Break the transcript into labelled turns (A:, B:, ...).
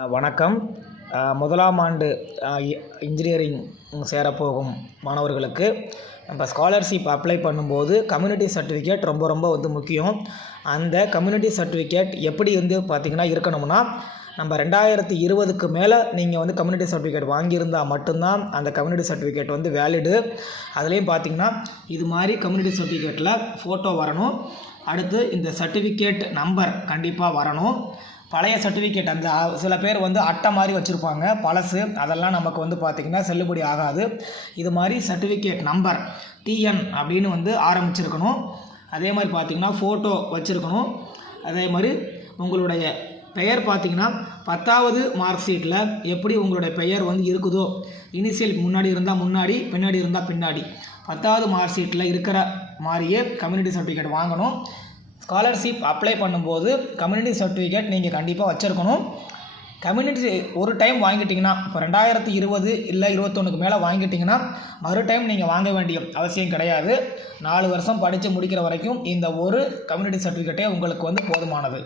A: வணக்கம். முதலாம் ஆண்டு இன்ஜினியரிங் சேரப்போகும் மாணவர்களுக்கு. நம்ம ஸ்காலர்ஷிப் அப்ளை பண்ணும்போது கம்யூனிட்டி சர்டிஃபிகேட் ரொம்ப ரொம்ப வந்து முக்கியம். அந்த கம்யூனிட்டி சர்டிஃபிகேட் எப்படி வந்து பார்த்திங்கன்னா இருக்கணும்னா நம்ம ரெண்டாயிரத்தி இருபதுக்கு மேலே நீங்கள் வந்து கம்யூனிட்டி சர்டிஃபிகேட் வாங்கியிருந்தால் மட்டும்தான் அந்த கம்யூனிட்டி சர்டிஃபிகேட் வந்து வேலிடு அதுலேயும் பார்த்தீங்கன்னா இது மாதிரி கம்யூனிட்டி சர்டிஃபிகேட்டில் ஃபோட்டோ வரணும். அடுத்து இந்த சர்டிஃபிகேட் நம்பர் கண்டிப்பாக வரணும். பழைய சர்டிஃபிகேட் அந்த சில பேர் வந்து அட்டை மாதிரி வச்சுருப்பாங்க பழசு. அதெல்லாம் நமக்கு வந்து பார்த்திங்கன்னா செல்லுபடி ஆகாது. இது மாதிரி சர்டிஃபிகேட் நம்பர் டிஎன் அப்படின்னு வந்து ஆரம்பிச்சிருக்கணும். அதே மாதிரி பார்த்திங்கன்னா ஃபோட்டோ வச்சுருக்கணும். அதே மாதிரி உங்களுடைய பெயர் பார்த்தீங்கன்னா பத்தாவது மார்க் ஷீட்டில் எப்படி உங்களுடைய பெயர் வந்து இருக்குதோ இனிஷியல் முன்னாடி இருந்தால் முன்னாடி பின்னாடி இருந்தால் பின்னாடி. பத்தாவது மார்க் ஷீட்டில் இருக்கிற மாதிரியே கம்யூனிட்டி சர்டிஃபிகேட் வாங்கணும். ஸ்காலர்ஷிப் அப்ளை பண்ணும்போது கம்யூனிட்டி சர்டிஃபிகேட் நீங்கள் கண்டிப்பாக வச்சுருக்கணும். கம்யூனிட்டி ஒரு டைம் வாங்கிட்டிங்கன்னா இப்போ ரெண்டாயிரத்தி இருபது இல்லை இருபத்தொன்னுக்கு மேலே வாங்கிட்டீங்கன்னா மறு டைம் நீங்கள் வாங்க வேண்டிய அவசியம் கிடையாது. நாலு வருஷம் படித்து முடிக்கிற வரைக்கும் இந்த ஒரு கம்யூனிட்டி சர்டிஃபிகேட்டே உங்களுக்கு வந்து போதுமானது.